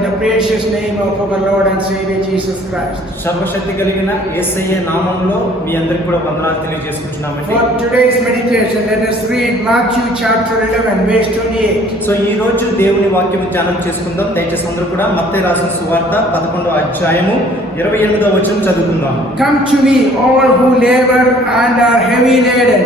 in the precious name of our Lord and Savior Jesus Christ. సర్వశక్తి కలిగిన యేసయ్య నామములో మీ అందరికీ కూడా వందనాలు తెలియజేసుకుంటున్నామండి. For today's meditation, let us read Matthew chapter 11 verse 28. So ఈ రోజు దేవుని వాక్యం ధ్యానం చేసుకుందాం. దయచేసి అందరూ కూడా మత్తయి రాసిన సువార్త 11వ అధ్యాయము 28వ వచనం చదువుకుందాం. Come to me, all who labor and are heavy laden,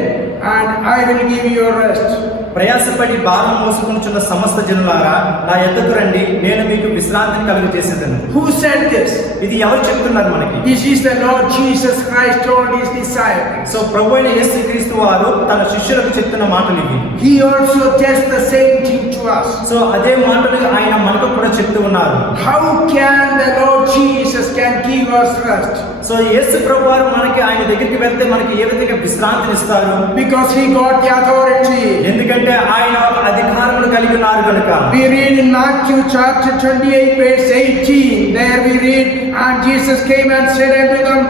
and I will give you rest. ప్రయాసపడి భారం మోసుకొనుచున్న సమస్త జనులారా నా యొద్దకు రండి, నేను మీకు విశ్రాంతిని కలుగజేసేదను. Who said this? ఇది ఎవరు చెప్తున్నారు మనకి? This is the Lord Jesus Christ told his disciples. So ప్రభువైన యేసుక్రీస్తు వారు తన శిష్యులకు చెప్తున్న మాటలు ఇవి. He also tells the same thing to us. So అదే మాటలు ఆయన మనకు కూడా చెప్తూ ఉన్నారు. How can the Lord Jesus can give us rest? So Yesu ప్రభు వారు మనకి ఆయన దగ్గరికి వెళ్తే మనకి ఏ విధంగా విశ్రాంతిని ఇస్తారు? Because he got the authority. ఎందుకంటే ఆయన అధికారమును కలిగి ఉన్నారు కనుక. We read in Matthew chapter 28 verse 18. There we read, and Jesus came and said unto them,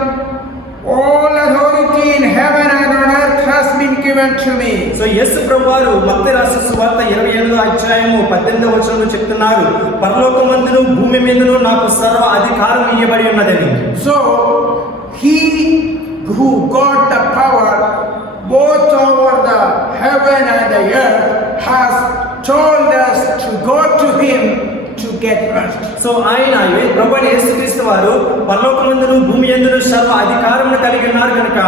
all authority in heaven and on earth has been given to me. So Yesu ప్రభు వారు మత్తయి రాసిన సువార్త 28వ అధ్యాయము 18వ వచనంలో చెప్తున్నారు, పరలోకమందును భూమి మీదను నాకు సర్వ అధికారం ఇవ్వబడి ఉన్నదని. So he who got the power both over the heaven and the earth has told us to go to him to get rest. So ఆయన ప్రభువైన యేసుక్రీస్తు వారు పరలోకమందును భూమి యందును సర్వ అధికారమును కలిగి ఉన్నారు కనుక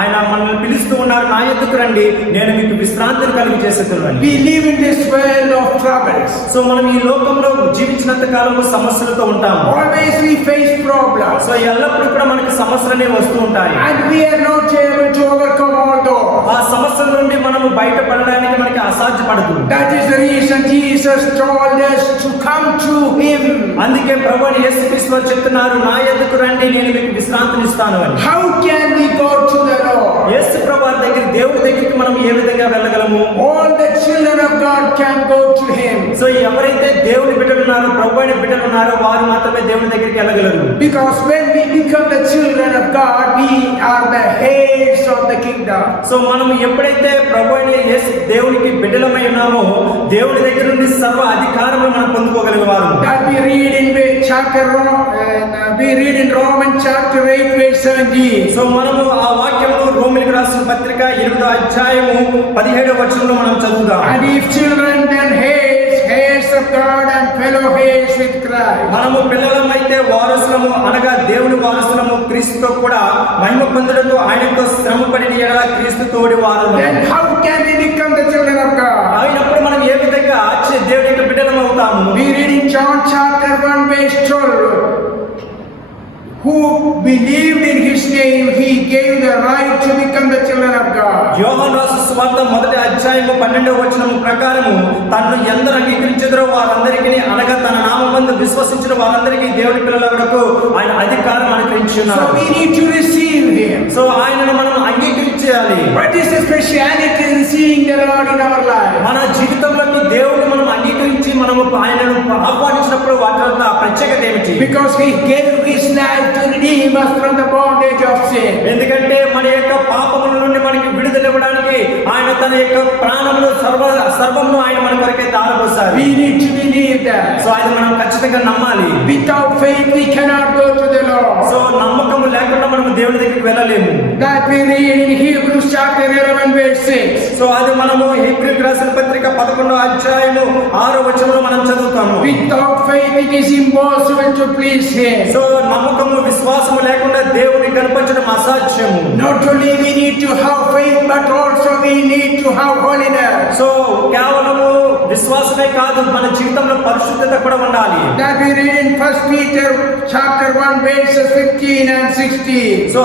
ఆయన మనల్ని పిలుస్తూ ఉన్నారు, నా యొద్దకు రండి, నేను మీకు విశ్రాంతిని కలిగజేసేదను. We live in this world of troubles. So మనం ఈ లోకంలో జీవించినంత కాలము సమస్యలతో ఉంటాము. Always we face problems. So ఎల్లప్పుడూ కూడా మనకి సమస్యలనే వస్తూ ఉంటాయి. And we are not able to overcome all those. ఆ సమస్యల నుండి మనము బయటపడడానికి మనకి అసాధ్యపడదు. That is the reason Jesus told us to come to him. అందుకే ప్రభువైన యేసుక్రీస్తు వారు చెప్తున్నారు, నా యొద్దకు రండి, నేను మీకు విశ్రాంతిని ఇస్తాను అని. How can we go to the Lord? యేసు ప్రభువారి దగ్గర, దేవుడి దగ్గరికి మనం ఏ విధంగా వెళ్ళగలము? All the children of God can go to him. So ఎవరైతే దేవుని బిడ్డలు ఉన్నారో, ప్రభువైన బిడ్డలు ఉన్నారో, వారు మాత్రమే దేవుని దగ్గరికి వెళ్ళగలరు. Because when we become the children of God, we are the heads of the kingdom. So మనం ఎప్పుడైతే ప్రభువైన యేసు దేవునికి బిడ్డలమై ఉన్నామో, దేవుని దగ్గర నుండి సర్వ అధికారమును మనం పొందుకోగలిగేవారు. That we read in Romans chapter 8 verse 17. So మనము ఆ వాక్యమును రోమీయులకు రాసిన పత్రిక 8వ అధ్యాయము 17వ వచనంలో మనం చదువుదాం. And if children, then heirs of God and fellow heirs with Christ. మనము పిల్లలమైతే వారసులము, అనగా దేవుని వారసులము, క్రీస్తుతో కూడా మహిమ పొందుటకు ఆయనతో శ్రమపడిన యెడల క్రీస్తు తోడి వారము. Then how can we become the children of God? అయినప్పుడు మనం ఏ విధంగా దేవుని యొక్క బిడ్డలం అవుతాము? We read in John chapter 1 verse 12. Who believed in his name, he gave the right to become the children of God. యోహాను రాసిన సువార్త 1వ అధ్యాయము 12వ వచనము ప్రకారము తనను ఎందరు అంగీకరించెదరో వారందరికీ, అనగా తన నామమందు విశ్వసించిన వారందరికీ దేవుని పిల్లలగుటకు ఆయన అధికారం అనుగ్రహించున్నాడు. So we need to receive him. So ఆయనను మనం అంగీకరించాలి. What is the speciality in receiving the Lord in our life? మన జీవితంలోకి దేవుని మనం అంగీకరించి మనము ఆయనను ఆహ్వానించినప్పుడు వాటి వల్ల ప్రత్యేకత ఏమిటి? Because he gave his life to redeem us from the bondage of sin. ఎందుకంటే మన యొక్క పాపముల నుండి మనకి విడుదల ఇవ్వడానికి ఆయన తన యొక్క ప్రాణమును సర్వమును ఆయన మన కొరకై ధారపోశారు. We need to believe that. So అది మనం ఖచ్చితంగా నమ్మాలి. Without faith we cannot go to the Lord. So నమ్మకము లేకుండా మనం దేవుని దగ్గరికి వెళ్ళలేము. That we read in Hebrews chapter 11 verse 6. So అది మనము హెబ్రీయులకు రాసిన పత్రిక 11వ అధ్యాయము 6వ వచనంలో మనం చదువుతాము. Without faith it is impossible to please him. So నమ్మకము విశ్వాసము లేకుండా దేవుని కనపరచడం అసాధ్యము. Not only we need to have faith, but also we need to have holiness. So కేవలము విశ్వాసమే కాదు, మన జీవితంలో పరిశుద్ధత కూడా ఉండాలి. That we read in 1 Peter chapter 1 verses 15 and 16. So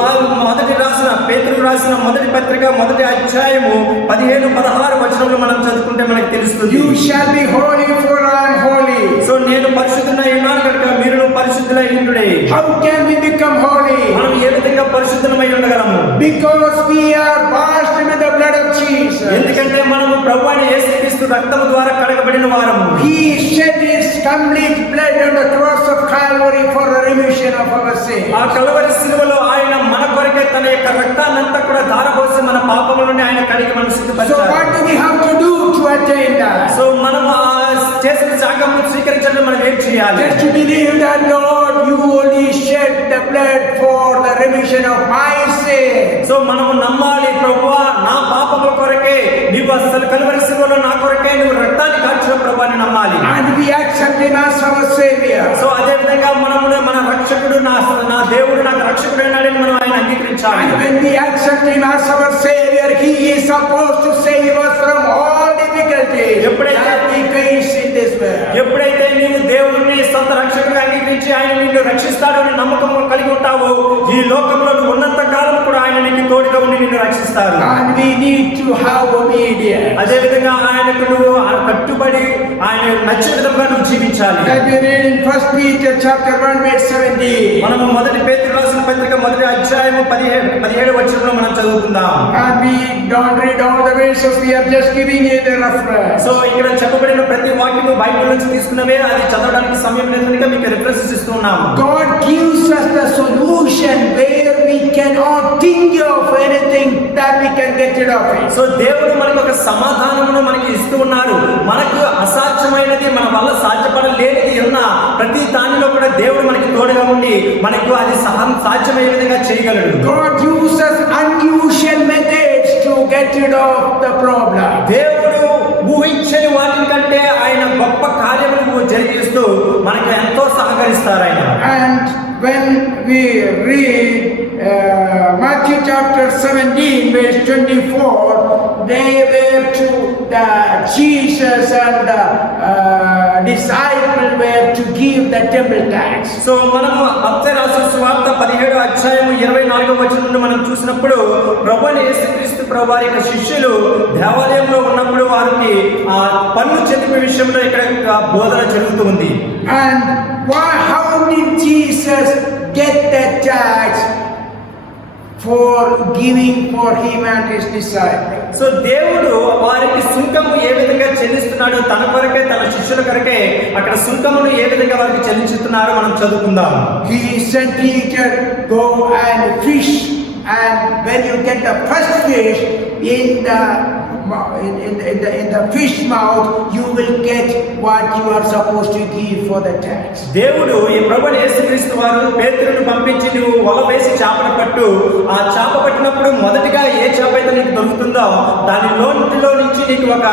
పేతురు రాసిన మొదటి పత్రిక 1వ అధ్యాయము 15-16 వచనంలో మనం చదువుకుంటే మనకు తెలుస్తుంది. You shall be holy, for I am holy. So నేను పరిశుద్ధుడై ఉన్నాను కనుక మీరును పరిశుద్ధులై ఉండుడి. How can we become holy? మనం ఏ విధంగా పరిశుద్ధమై ఉండగలము? Because we are washed with the blood of Jesus. ఎందుకంటే మనము ప్రభువైన యేసుక్రీస్తు రక్తము ద్వారా కడగబడిన వారము. He shed his complete blood on the cross of Calvary for the remission of our sins. ఆ కల్వరి శిలువలో ఆయన మన కొరకే తన యొక్క రక్తాన్నంతా కూడా ధారపోసి మన పాపముల నుండి ఆయన కడిగి మనం So సిద్ధపరిచారు. what do we have to do to attain that? So మనం ఆ చేసిన త్యాగమును స్వీకరించడం మనం ఏం చేయాలి? Just to believe that Lord, you only shed the blood for the remission of my sin. So మనము నమ్మాలి, ప్రభువా నా పాపముల కొరకే నీవు అసలు కలువరి శిలువలో నా కొరకే నువ్వు రక్తాన్ని కార్చిన ప్రభువా అని నమ్మాలి. And we accept him as our Savior. So అదే విధంగా మనము మన రక్షకుడు నా దేవుడు నాకు రక్షకుడు అన్నాడని మనం ఆయన అంగీకరించాలి. And when we accept him as our Savior, he is supposed to save us from all difficulties that we face in this world. ఎప్పుడైతే నీవు దేవుడిని సొంత రక్షకుడిగా అంగీకరించి ఆయన నిన్ను రక్షిస్తాడు అని నమ్మకం కలిగి ఉంటావో ఈ లోకంలో నువ్వు ఉన్నంత కాలం కూడా ఆయన నీకు తోడుగా ఉండి నిన్ను రక్షిస్తాడు. And we need to have obedience. అదే విధంగా ఆయనకు నువ్వు కట్టుబడి ఆయన నచ్చే విధంగా నువ్వు జీవించాలి. That we read in 1 Peter chapter 1 verse 17. మనము మొదటి పేతురు రాసిన పత్రిక మొదటి అధ్యాయము 17 వచనంలో మనం చదువుకుందాం. And we don't read all the verses, we are just giving you the reference. So ఇక్కడ చెప్పబడిన ప్రతి వాక్యము బైబిల్ నుంచి తీసుకున్నవే, అది చదవడానికి సమయం లేదు కనుక మీకు రిఫరెన్సెస్ ఇస్తున్నాము. God gives us the solution where we cannot think of anything that we can get rid of it. So దేవుడు మనకు ఒక సమాధానమును మనకి ఇస్తూ ఉన్నారు. మనకు అసాధ్యమైనది మన వల్ల సాధ్యపడలేనిది ఉన్న ప్రతి దానిలో కూడా దేవుడు మనకి తోడుగా ఉండి మనకు అది సాధ్యమయ్యే విధంగా చేయగలడు. God uses unusual methods to get rid of the problem. దేవుడు ఊహించని వాటి కంటే ఆయన గొప్ప కార్యములు జరిగిస్తూ మనకు ఎంతో సహకరిస్తారు ఆయన. And when we read Matthew chapter 17 verse 24, they were to the Jesus and the disciple were to give the temple tax. So మనము మత్తయి రాసిన సువార్త 17వ అధ్యాయము 24వ వచనం నుండి మనం చూసినప్పుడు ప్రభువైన యేసుక్రీస్తు ప్రభు వారి యొక్క శిష్యులు దేవాలయంలో ఉన్నప్పుడు వారికి ఆ పన్ను చెల్లింపు విషయంలో ఇక్కడ బోధన జరుగుతుంది. And how did Jesus get that tax for giving for him and his disciples? So దేవుడు వారికి సుంకము ఏ విధంగా చెల్లిస్తున్నాడు, తన కొరకే తన శిష్యుల కొరకే అక్కడ సుంకమును ఏ విధంగా వారికి చెల్లించుతున్నారో మనం చదువుకుందాం. He said, Peter, go and fish, and when you get the first fish in the fish mouth, you will get what you are supposed to give for the tax. దేవుడు ఈ ప్రభువైన యేసుక్రీస్తు వారు పేతురును పంపించి నువ్వు వల వేసి చేపను పట్టు, ఆ చేప పట్టినప్పుడు మొదటిగా ఏ చేప అయితే నీకు దొరుకుతుందో దాని లోంటిలో నుంచి నీకు ఒక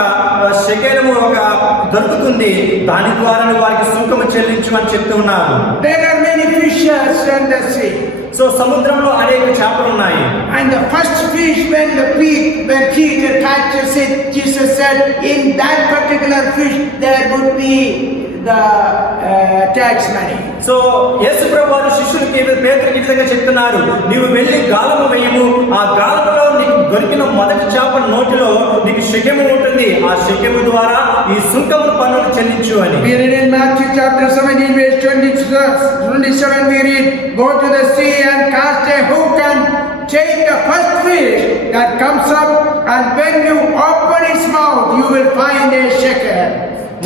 శకేలము ఒక దొరుకుతుంది, దాని ద్వారా నువ్వు వారికి సుంకము చెల్లించు అని చెప్తూ ఉన్నారు. There are many fishes in the sea. So సముద్రంలో అనేక చేపలు ఉన్నాయి. And the first fish when Peter catches it, Jesus said, in that particular fish there would be the tax money. So Yesu ప్రభు వారు శిష్యులకి పేతురుకి ఈ విధంగా చెప్తున్నారు, నీవు వెళ్ళి గాలము వేయము, ఆ గాలములో నీకు దొరికిన మొదటి చేప నోటిలో నీకు శకెము ఉంటుంది, ఆ శకెము ద్వారా ఈ సుంకము పన్నును చెల్లించు అని. We read in Matthew chapter 17 verse 27 we read, go to the sea and cast a hook and take the first fish that comes up, and when you open its mouth you will find a shekel.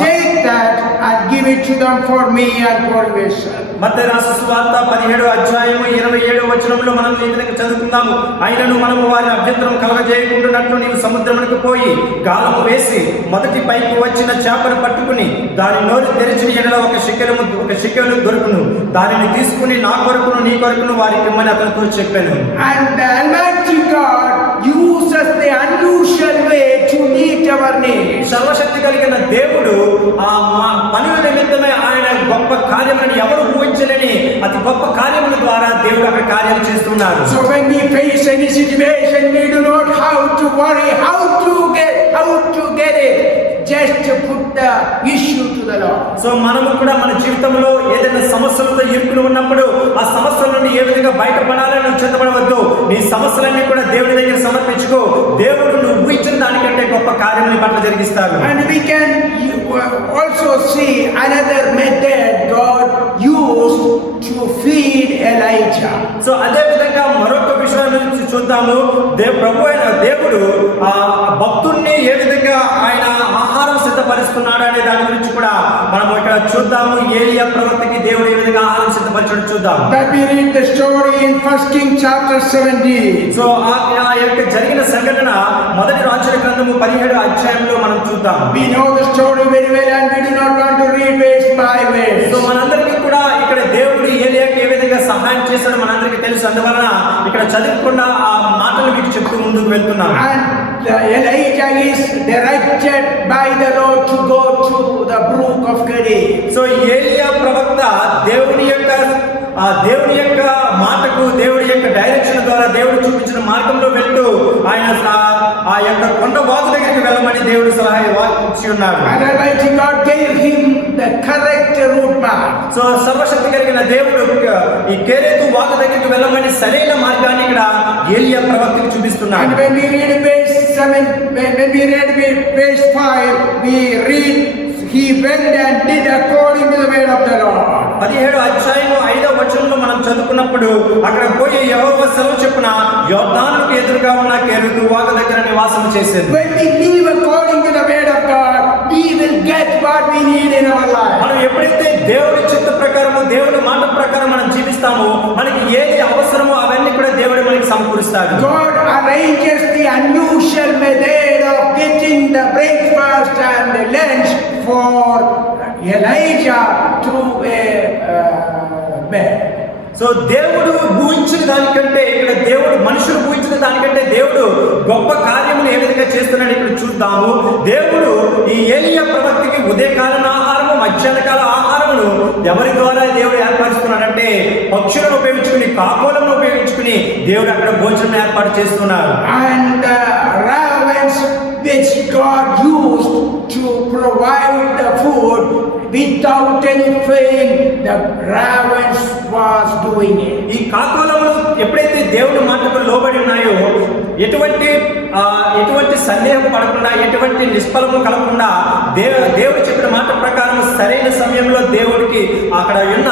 Take that and give it to them for me and for yourself. మత్తయి రాసిన సువార్త 17వ అధ్యాయము 27వ వచనంలో మనం ఈ విధంగా చదువుకుందాము. అయినను మనము వారి అభ్యంతరం కలగజేయకుండానట్లు నీవు సముద్రమునకు పోయి గాలము వేసి మొదటి పైకి వచ్చిన చేపను పట్టుకుని దాని నోరు తెరిచిన ఎడల ఒక శకెలు దొరుకును, దానిని తీసుకుని నా కొరకును నీ కొరకును వారికి ఇమ్మని అతనితో చెప్పాను. And the Almighty God uses the unusual way to meet our needs. సర్వశక్తి కలిగిన దేవుడు ఆ పనుల నిమిత్తమే ఆయన గొప్ప కార్యములను ఎవరు ఊహించలేని అతి గొప్ప కార్యముల ద్వారా దేవుడు అక్కడ కార్యాలు చేస్తున్నారు. So when we face any situation, we do not have to worry how to get it. Just to put the issue to the Lord. So మనము కూడా మన జీవితంలో ఏదైనా సమస్యలతో ఇరుకుని ఉన్నప్పుడు ఆ సమస్యల నుండి ఏ విధంగా బయటపడాలని చింతపడవద్దు. నీ సమస్యలన్నీ కూడా దేవుడి దగ్గర సమర్పించుకో. దేవుడు నువ్వు ఊహించిన దానికంటే గొప్ప కార్యములు పట్ల జరిగిస్తాడు. And we can also see another method God used to feed Elijah. So అదే విధంగా మరొక విషయాన్ని నుంచి చూద్దాము. ప్రభు అయిన దేవుడు ఆ భక్తుడిని ఏ విధంగా ఆయన ఆహారం సిద్ధపరుస్తున్నాడు అనే దాని గురించి కూడా మనం ఇక్కడ చూద్దాము. ఏలియా ప్రవక్తకి దేవుడు ఈ విధంగా ఆహారం సిద్ధపరచడం చూద్దాం. That we read the story in 1 Kings chapter 17. So ఆ యొక్క జరిగిన సంఘటన మొదటి రాజుల గ్రంథము 17వ అధ్యాయంలో మనం చూద్దాం. We know the story very well and we do not want to read verse by verse. So మనందరికీ కూడా ఇక్కడ దేవుడు ఏలియాకి ఏ విధంగా సహాయం చేశాడో మనందరికీ తెలుసు. అందువలన ఇక్కడ చదువుకుండా ఆ మాటలు మీకు చెప్తూ ముందుకు వెళ్తున్నాం. And Elijah is directed by the Lord to go to the brook of Kerit. So ఏలియా ప్రవక్త దేవుని యొక్క మాటకు, దేవుడి యొక్క డైరెక్షన్ ద్వారా దేవుడు చూపించిన మార్గంలో వెళ్తూ ఆయన ఆ యొక్క కొండ వాగు దగ్గరికి వెళ్ళమని దేవుడు సలహా ఇచ్చి ఉన్నాడు. And Almighty God gave him the correct route map. So సర్వశక్తి కలిగిన దేవుడు ఈ కేరేతు వాగు దగ్గరికి వెళ్ళమని సరైన మార్గాన్ని ఇక్కడ ఏలియా ప్రవక్తకు చూపిస్తున్నాడు. And when we read verse 7, when we read verse 5, we read he went and did according to the word of the Lord. 17వ అధ్యాయము 5వ వచనంలో మనం చదువుకున్నప్పుడు అక్కడ పోయి యెహోవా సెలవు చెప్పున యొర్దానుకు ఎదురుగా ఉన్న కేరేతు వాగు దగ్గర నివాసం చేసేది. When we live according to the word of God, we will get what we need in our life. మనం ఎప్పుడైతే దేవుడి చిత్త ప్రకారము, దేవుడి మాట ప్రకారం మనం జీవిస్తామో మనకి ఏది అవసరమో అవన్నీ కూడా దేవుడు మనకి సమకూరుస్తాడు. God arranges the unusual method of getting the breakfast and the lunch for Elijah through a bed. So దేవుడు ఊహించిన దానికంటే ఇక్కడ దేవుడు మనుషులు ఊహించిన దానికంటే దేవుడు గొప్ప కార్యములు ఏ విధంగా చేస్తున్నాడు ఇక్కడ చూద్దాము. దేవుడు ఈ ఏలియా ప్రవక్తకి ఉదయకాల ఆహారము, మధ్యాహ్న కాల ఆహారమును ఎవరి ద్వారా దేవుడు ఏర్పరుస్తున్నాడంటే పక్షులను ఉపయోగించుకుని, కాకోలను ఉపయోగించుకుని దేవుడు అక్కడ భోజనం ఏర్పాటు చేస్తున్నారు. And ravens which God used to provide the food without anything the ravens was doing it. ఈ కాకోలములు ఎప్పుడైతే దేవుడి మాటకు లోబడి ఉన్నాయో ఎటువంటి సందేహం పడకుండా, ఎటువంటి నిష్ఫలము కలగకుండా దేవుడు చెప్పిన మాట ప్రకారం సరైన సమయంలో దేవుడికి అక్కడ ఉన్న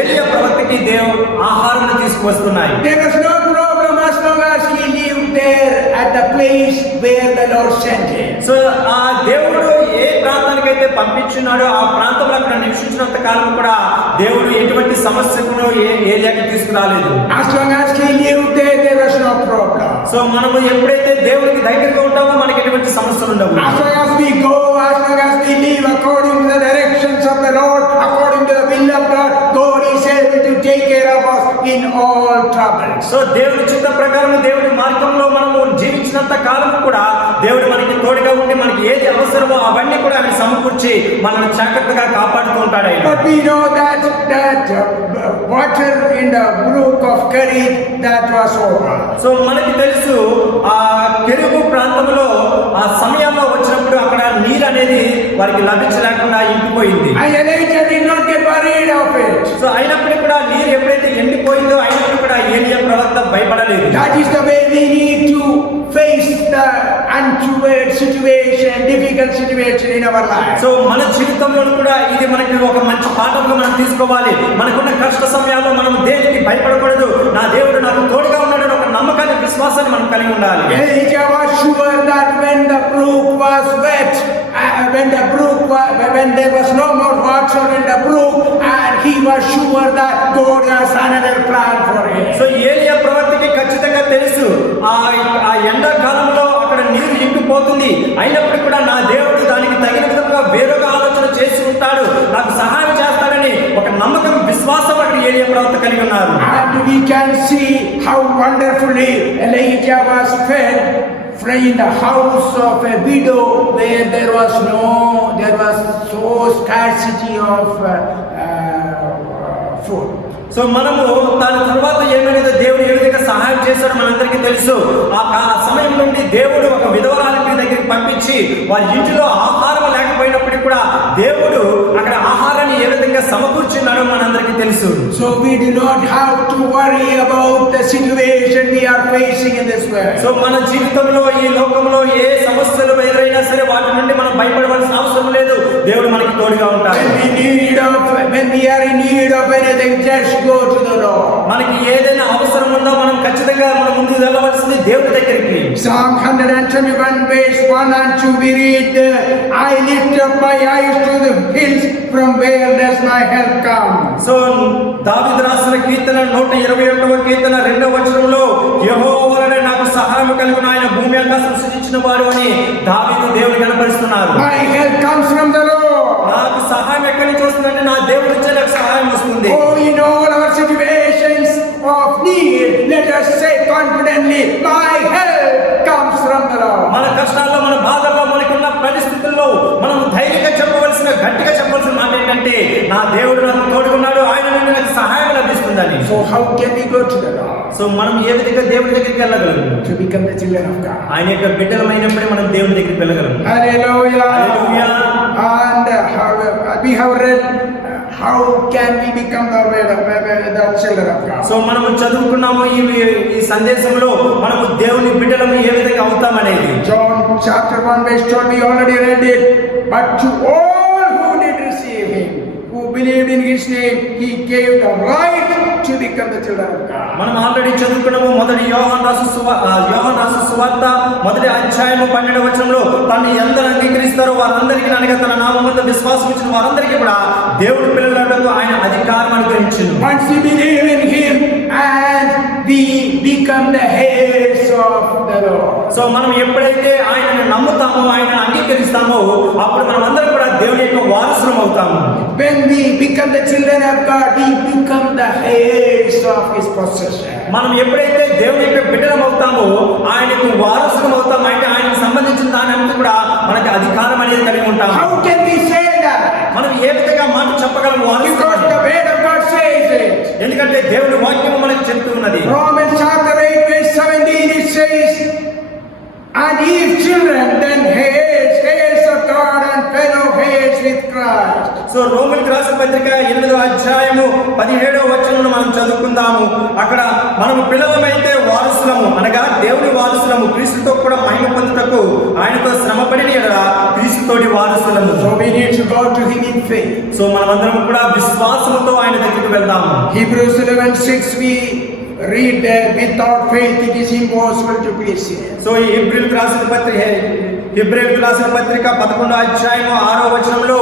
ఏలియా ప్రవక్తకి దేవుడు ఆహారం తీసుకువస్తున్నాయి. There was no problem as long as he lived there at the place where the Lord sent him. So ఆ దేవుడు ఏ ప్రాంతానికైతే పంపించున్నాడో ఆ ప్రాంతంలో అక్కడ నివసించినంత కాలం కూడా దేవుడు ఎటువంటి సమస్యను ఏలియాకి తీసుకురాలేదు. As long as he lived there, there was no problem. So మనము ఎప్పుడైతే దేవుడికి దగ్గరగా ఉంటామో మనకి ఎటువంటి సమస్యలు ఉండవు. As long as we go, as long as we live according to the directions of the Lord, according to the will of God, God is able to take care of us in all troubles. So దేవుడి చిత్త ప్రకారం దేవుడి మార్గంలో మనము జీవించినంత కాలం కూడా దేవుడు మనకి తోడుగా ఉండి మనకి ఏది అవసరమో అవన్నీ కూడా ఆయన సమకూర్చి మనల్ని జాగ్రత్తగా కాపాడుతూ ఉంటాడు. But we know that water in the brook of Kerit, that was over. So మనకి తెలుసు ఆ కెరూబు ప్రాంతంలో ఆ సమయంలో వచ్చినప్పుడు అక్కడ నీరు అనేది వారికి లభించలేకుండా ఇంకిపోయింది. And Elijah did not get worried of it. So అయినప్పటికీ కూడా నీరు ఎప్పుడైతే ఎండిపోయిందో అయినప్పుడు కూడా ఏలియా ప్రవక్త భయపడలేదు. That is the way we need to face the untoward situation, difficult situation in our life. So మన జీవితంలో కూడా ఇది మనకి ఒక మంచి పాఠంగా మనం తీసుకోవాలి. మనకున్న కష్ట సమయాల్లో మనం దేనికి భయపడకూడదు. నా దేవుడు నాకు తోడుగా ఉన్నాడని ఒక నమ్మకాన్ని, విశ్వాసాన్ని మనం కలిగి ఉండాలి. Elijah was sure that when the brook was wet, when there was no more water in the brook, and he was sure that God has another plan for him. So ఏలియా ప్రవక్తకి ఖచ్చితంగా తెలుసు ఆ ఎండాకాలంలో అక్కడ నీరు ఇంకిపోతుంది, అయినప్పుడు కూడా నా దేవుడు దానికి తగిన విధంగా వేరొక ఆలోచన చేసి ఉంటాడు, నాకు సహాయం చేస్తాడని ఒక నమ్మకం, విశ్వాసం అక్కడ ఏలియా ప్రవక్త కలిగి ఉన్నారు. And we can see how wonderfully Elijah was fed in the house of a widow where there was so scarcity of food. So మనము దాని తర్వాత ఏమైనా దేవుడు ఏ విధంగా సహాయం చేశాడో మనందరికీ తెలుసు. ఆ సమయం నుండి దేవుడు ఒక విధవరాలి దగ్గరికి పంపించి వారి ఇంటిలో ఆహారం లేకపోయినప్పటికీ కూడా దేవుడు అక్కడ ఆహారాన్ని ఏ విధంగా సమకూర్చున్నాడో మనందరికీ తెలుసు. So we do not have to worry about the situation we are facing in this world. So మన జీవితంలో ఈ లోకంలో ఏ సమస్యలు ఎదురైనా సరే వాటి నుండి మనం భయపడవలసిన అవసరం లేదు. దేవుడు మనకి తోడుగా ఉంటాడు. When we are in need of anything, just go to the Lord. మనకి ఏదైనా అవసరం ఉందో మనం ఖచ్చితంగా మన ముందుకు వెళ్ళవలసింది దేవుడి దగ్గరికి. Psalm 121 verse 1 and 2 we read, I lift up my eyes to the hills, from where does my help come? So దావీదు రాసిన కీర్తన 121వ కీర్తన 2వ వచనంలో యెహోవా వలన నాకు సహాయం కలుగును, ఆయన భూమి ఆకాశం సృజించిన వాడు అని దావీదు దేవుని కనపరుస్తున్నారు. My help comes from the Lord. నాకు సహాయం ఎక్కడి నుంచి వస్తుందంటే నా దేవుడి నుంచే నాకు సహాయం వస్తుంది. Oh, in all our situations of need, let us say confidently, my help comes from the Lord. మన కష్టాల్లో, మన బాధల్లో, మనకున్న పరిస్థితుల్లో మనం ధైర్యంగా చెప్పవలసిన, గట్టిగా చెప్పవలసిన మాట ఏంటంటే నా దేవుడు నాకు తోడుకున్నాడు, ఆయన నుండి నాకు సహాయం లభిస్తుందని. So how can we go to the Lord? So మనం ఏ విధంగా దేవుడి దగ్గరికి వెళ్ళగలం? To become the children of God. ఆయన యొక్క బిడ్డలమైనప్పుడే మనం దేవుడి దగ్గరికి వెళ్ళగలం. Hallelujah. Hallelujah. And we have read how can we become the children of God. So మనము చదువుకున్నాము ఈ సందేశంలో మనము దేవుని బిడ్డలము ఏ విధంగా అవుతామనేది. John chapter 1 verse 12 we already read it. But to all who did receive him, who believed in his name, he gave the right to become the children of God. మనం already చదువుకున్నాము. మొదటి యోహాను రాసిన సువార్త 1వ అధ్యాయము 12వ వచనంలో తనని ఎందరు అంగీకరిస్తారో వారందరికీ, అనగా తన నామమున విశ్వాసం ఇచ్చిన వారందరికీ కూడా దేవుడి పిల్లలకు ఆయన అధికారం అనుగ్రహించింది. Once we believe in him and we become the heirs of the Lord. So మనం ఎప్పుడైతే ఆయనను నమ్ముతామో, ఆయనను అంగీకరిస్తామో, అప్పుడు మనం అందరం కూడా దేవుని యొక్క వారసులం అవుతాము. When we become the children of God, we become the heirs of his possession. మనం ఎప్పుడైతే దేవుని యొక్క బిడ్డలం అవుతామో, ఆయనకు వారసులం అవుతాం, అంటే ఆయనకు సంబంధించిన దానికి కూడా మనకి అధికారం అనేది కలిగి ఉంటాం. How can we say that? మనం ఏ విధంగా మాట చెప్పగలం? Because the word of God says it. ఎందుకంటే దేవుని వాక్యం మనకు చెప్తూ ఉన్నది. Romans chapter 8 verse 17 it says, and if children, then heirs of God and fellow heirs with Christ. So రోమీయులకు రాసిన పత్రిక 8వ అధ్యాయము 17వ వచనంలో మనం చదువుకుందాము. అక్కడ మనము పిల్లలమైతే వారసులము, అనగా దేవుని వారసులము, క్రీస్తుతో కూడా మహిమ పొందుటకు ఆయనతో శ్రమపడిన యెడల క్రీస్తుతోటి వారసులము. So we need to go to him in faith. So మనమందరం కూడా విశ్వాసంతో ఆయన దగ్గరికి వెళ్దాము. Hebrews 11:6 we read that without faith it is impossible to please him. So ఈ హెబ్రీయులకు రాసిన పత్రిక 11వ అధ్యాయము 6వ వచనంలో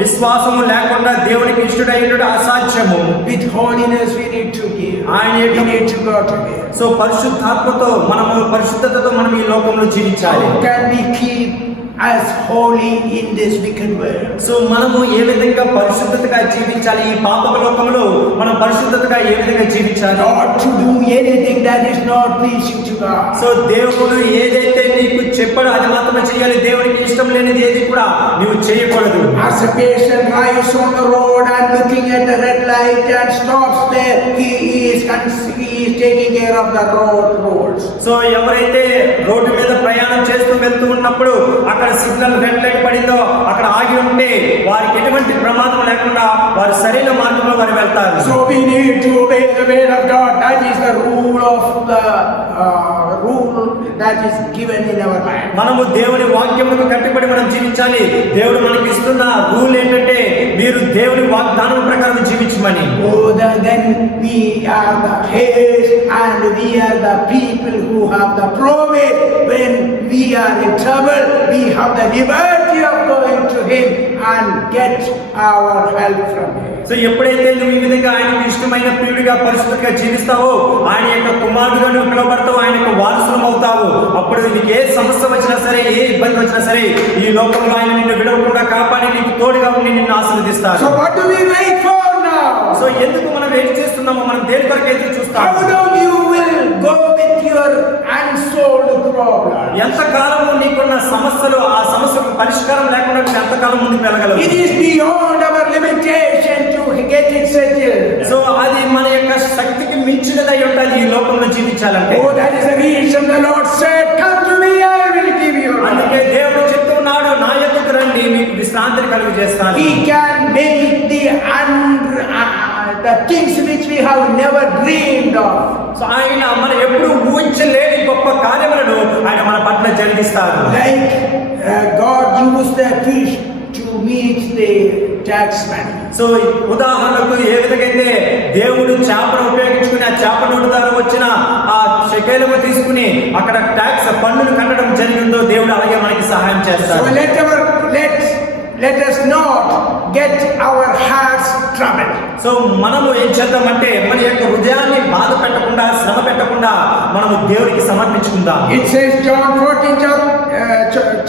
విశ్వాసము లేకుండా దేవునికి ఇష్టడైనడు అసాధ్యము. With holiness we need to give. We need to go to him. So పరిశుద్ధాత్మతో పరిశుద్ధతతో మనం ఈ లోకంలో జీవించాలి. How can we keep as holy in this wicked world? So మనము ఏ విధంగా పరిశుద్ధతగా జీవించాలి? ఈ పాపక లోకంలో మనం పరిశుద్ధతగా ఏ విధంగా జీవించాలి? Not to do anything that is not pleasing to God. So దేవుడు ఏదైతే నీకు చెప్పాడో అది మాత్రమే చేయాలి. దేవునికి ఇష్టం లేనిది ఏది కూడా నీవు చేయకూడదు. As a patient drives on the road and looking at the red light and stops there, he is taking care of the roads. So ఎవరైతే రోడ్డు మీద ప్రయాణం చేస్తూ వెళ్తూ ఉన్నప్పుడు అక్కడ సిగ్నల్ రెడ్ లైట్ పడిందో అక్కడ ఆగి ఉంటే వారికి ఎటువంటి ప్రమాదం లేకుండా వారు సరైన మార్గంలో వారు వెళ్తారు. So we need to obey the word of God. That is the rule that is given in our life. మనము దేవుని వాక్యములకు కట్టుబడి మనం జీవించాలి. దేవుడు మనకి ఇస్తున్న రూల్ ఏంటంటే మీరు దేవుని వాగ్దానం ప్రకారం జీవించమని. Oh, then we are the heirs and we are the people who have the promise. When we are in trouble, we have the liberty of going to him and get our help from him. So ఎప్పుడైతే నువ్వు ఈ విధంగా ఆయనకు ఇష్టమైన ప్రియుడిగా పరిశుద్ధంగా జీవిస్తావో, ఆయన యొక్క కుమారుడుగా నువ్వు పిలువబడతావు, ఆయన యొక్క వారసులం అవుతావు, అప్పుడు నీకు ఏ సమస్య వచ్చినా సరే, ఏ ఇబ్బంది వచ్చినా సరే, ఈ లోకంలో ఆయన నిన్ను విడవకుండా కాపాడి నీకు తోడుగా ఉండి నిన్ను ఆశీర్వదిస్తాడు. So what do we wait for now? So ఎందుకు మనం వెయిట్ చేస్తున్నాము? మనం దేని కొరకు ఎదురు చూస్తాము? How long you will go with your unsolved problem? ఎంతకాలము నీకున్న సమస్యలు, ఆ సమస్యకు పరిష్కారం లేకుండా నువ్వు ఎంతకాలం ముందుకు వెళ్ళగలవు? It is beyond our limitation to get it settled. So అది మన యొక్క శక్తికి మించినదై ఉంటుంది ఈ లోకంలో జీవించాలంటే. Oh, that is the reason the Lord said, come to me, I will give you. అందుకే దేవుడు చెప్తున్నాడు, నా యొద్దకు రండి, మీకు విశ్రాంతిని కలుగజేస్తాను. He can make the things which we have never dreamed of. So ఆయన మనం ఎప్పుడు ఊహించలేని గొప్ప కార్యములను ఆయన మన పట్ల జరిగిస్తారు. Like God used the fish to meet the taxman. So ఉదాహరణకు ఏ విధంగా అయితే దేవుడు చేపను ఉపయోగించుకుని ఆ చేప నోటి ద్వారా వచ్చిన ఆ షెకెలును తీసుకుని అక్కడ ట్యాక్స్ పన్నులు కట్టడం జరిగిందో దేవుడు అలాగే మనకి సహాయం చేస్తాడు. So let us not get our hearts troubled. So మనము ఏం చేద్దామంటే మన యొక్క హృదయాన్ని బాధ పెట్టకుండా శ్రమ పెట్టకుండా మనము దేవుడికి సమర్పించుకుందాం. It says John 14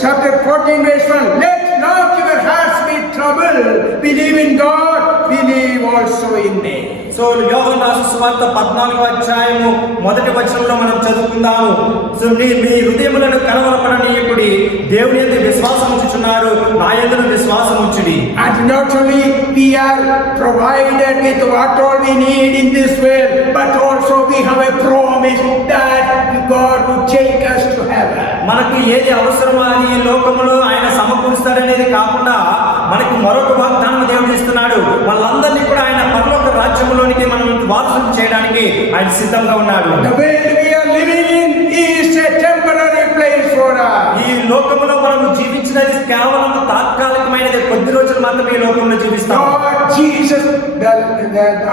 chapter 14 verse 1, let not your hearts be troubled, believe in God, believe also in me. So యోహాను రాసిన సువార్త 14వ అధ్యాయము మొదటి వచనంలో మనం చదువుకుందాము. సో మీ హృదయములను కలవరపడనీయకుడి, దేవుని యందు విశ్వాసం ఉంచుచున్నారు, నా యందు విశ్వాసం ఉంచుడి. And not only we are provided with what all we need in this world, but also we have a promise that God will take us to heaven. మనకి ఏది అవసరమో అది ఈ లోకములో ఆయన సమకూరుస్తాడనేది కాకుండా మనకి మరొక వాగ్దానం దేవుడు ఇస్తున్నాడు. వాళ్ళందరినీ కూడా ఆయన పరలోక రాజ్యములోనికి మనం వారసులు చేయడానికి ఆయన సిద్ధంగా ఉన్నాడు. The world we are living in is a temporary place for us. ఈ లోకములో మనం జీవించినది కేవలం తాత్కాలికమైనది, కొద్ది రోజులు మాత్రమే ఈ లోకంలో జీవిస్తాం. God, Jesus,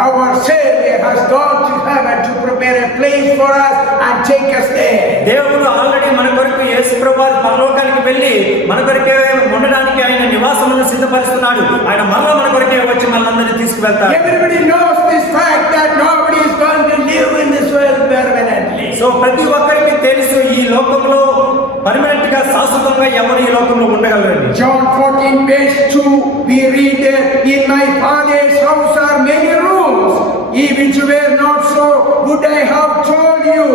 our Savior has gone to heaven to prepare a place for us and take us there. దేవుడు ఆల్రెడీ మన కొరకు యేసు ప్రభువు పరలోకానికి వెళ్ళి మన కొరకే ఉండడానికి ఆయన నివాసమును సిద్ధపరుస్తున్నాడు. ఆయన మరలా మన కొరకే వచ్చి మనల్ని తీసుకువెళ్తాడు. Everybody knows this fact that nobody is going to live in this world permanently. So ప్రతి ఒక్కరికి తెలుసు ఈ లోకంలో పర్మనెంట్ గా శాశ్వతంగా ఎవరు ఈ లోకంలో ఉండగలరు. John 14 verse 2 we read there, in my father's house are many rooms, if it were not so would I have told you,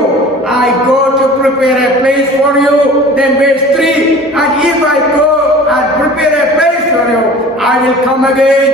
I go to prepare a place for you. Then verse 3, and if I go and prepare a place for you, I will come again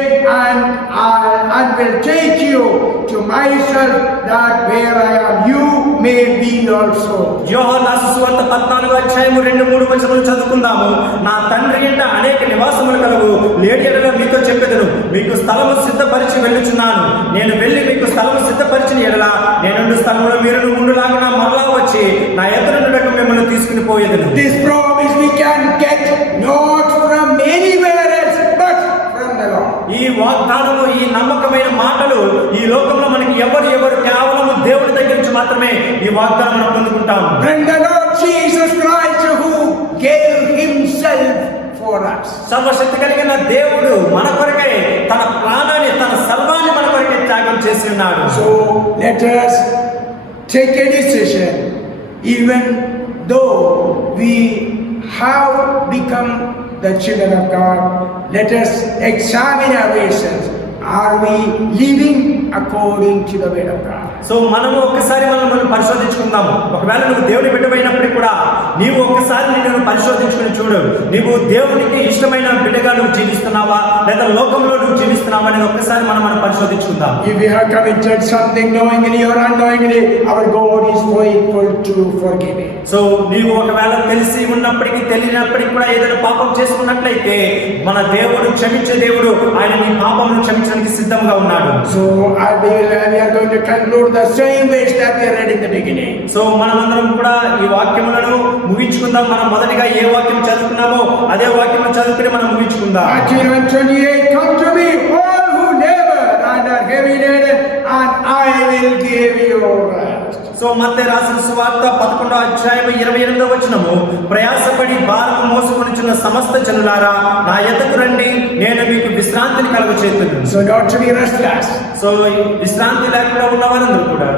and will take you to myself, that where I am you may be also. యోహాను రాసిన సువార్త 14వ అధ్యాయము 2-3 వచనములు చదువుకుందాము. నా తండ్రి ఇంట అనేక నివాసములు కలవు, లేని యెడల మీతో చెప్పెదను, మీకు స్థలము సిద్ధపరిచి వెళ్ళుచున్నాను. నేను వెళ్ళి మీకు స్థలము సిద్ధపరిచిన యెడల నేనుండు స్థలములో మీరు ఉండులాగున మరలా వచ్చి నా ఎదురుండుటకు మిమ్మల్ని తీసుకుని పోయేదను. This promise we can get not from anywhere else but from the Lord. ఈ వాగ్దానము, ఈ నమ్మకమైన మాటలు ఈ లోకంలో మనకి ఎవరు కేవలం దేవుడి దగ్గర నుంచి మాత్రమే ఈ వాగ్దానం పొందుకుంటాం. From the Lord Jesus Christ who gave himself for us. సర్వశక్తి కలిగిన దేవుడు మన కొరకై తన ప్రాణాన్ని, తన సర్వాన్ని మన కొరకై త్యాగం చేసి ఉన్నాడు. So let us take a decision, even though we have become the children of God. Let us examine ourselves. Are we living according to the word of God? So మనము ఒక్కసారి మనం పరిశోధించుకుందాం. ఒకవేళ నువ్వు దేవుని బిడ్డమైనప్పటికీ కూడా నీవు ఒక్కసారి నిన్ను పరిశోధించుకుని చూడు. నీవు దేవునికి ఇష్టమైన బిడ్డగా నువ్వు జీవిస్తున్నావా లేదా లోకంలో నువ్వు జీవిస్తున్నావా అనేది ఒక్కసారి మనం పరిశోధించుకుందాం. If we have committed something knowingly or unknowingly, our God is faithful to forgive it. So నీవు ఒకవేళ తెలిసి ఉన్నప్పటికీ తెలియనప్పటికీ కూడా ఏదైనా పాపం చేసుకున్నట్లయితే మన దేవుడు క్షమించే దేవుడు, ఆయన నీ పాపమును క్షమించడానికి సిద్ధంగా ఉన్నాడు. So we are going to conclude the same ways that we read in the beginning. So మనమందరం కూడా ఈ వాక్యములను ముగించుకుందాం. మనం మొదటిగా ఏ వాక్యం చదువుకున్నామో అదే వాక్యం చదువుకుని మనం ముగించుకుందాం. Matthew 28, come to me all who labor and are heavy laden, and I will give you rest. So మత్తయి రాసిన సువార్త 11వ అధ్యాయం 28వ వచనము, ప్రయాసపడి భారము మోసుకొనుచున్న సమస్త జనులారా నా యొద్దకు రండి, నేను మీకు విశ్రాంతిని కలుగచేయుదును. So not to be restless. So విశ్రాంతి లేకుండా ఉన్నవారందరూ కూడా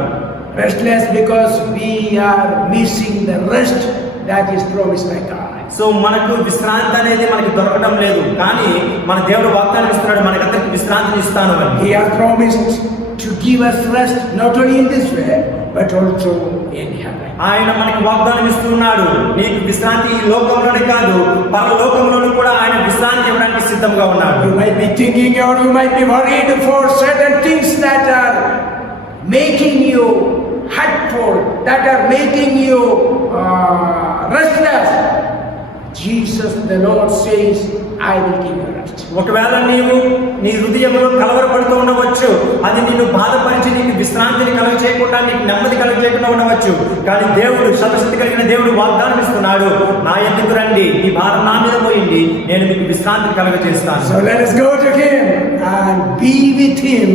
Restless because we are missing the rest that is promised by God. So మనకు విశ్రాంతి అనేది మనకి దొరకడం లేదు, కానీ మన దేవుడు వాగ్దానం ఇస్తున్నాడు, మనకందరికి విశ్రాంతిని ఇస్తాను అని. He has promised to give us rest not only in this way but also in heaven. ఆయన మనకి వాగ్దానం ఇస్తున్నాడు, నీకు విశ్రాంతి ఈ లోకంలోనే కాదు పరలోకంలోనూ కూడా ఆయన విశ్రాంతి ఇవ్వడానికి సిద్ధంగా ఉన్నాడు. You might be thinking or you might be worried for certain things that are making you hurtful, that are making you restless. Jesus the Lord says, I will give you rest. ఒకవేళ నీవు నీ హృదయంలో కలవరపడుతూ ఉండవచ్చు, అది నిన్ను బాధపరిచి నీకు విశ్రాంతిని కలుగ చేయకుండా నీకు నెమ్మది కలుగ చేయకుండా ఉండవచ్చు. కానీ దేవుడు, సర్వశక్తి కలిగిన దేవుడు వాగ్దానం ఇస్తున్నాడు, నా ఎందుకు రండి, ఈ భారం నా మీద పోయింది, నేను మీకు విశ్రాంతిని కలుగ చేస్తాను. So let us go to him and be with him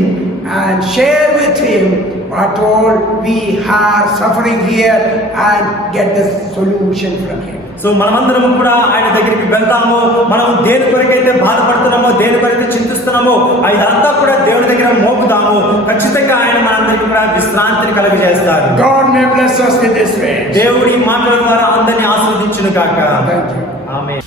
and share with him what all we are suffering here and get the solution from him. So మనమందరం కూడా ఆయన దగ్గరికి వెళ్తాము. మనం దేని కొరకైతే బాధపడుతున్నామో, దేని కొరకైతే చింతిస్తున్నామో, ఇదంతా కూడా దేవుడి దగ్గర మోపుదాము. ఖచ్చితంగా ఆయన మనందరికీ కూడా విశ్రాంతిని కలుగజేస్తారు. God may bless us with this way. దేవుడి మాటల ద్వారా అందరినీ ఆశీర్వదించును గాక. Thank you. ఆమేన్.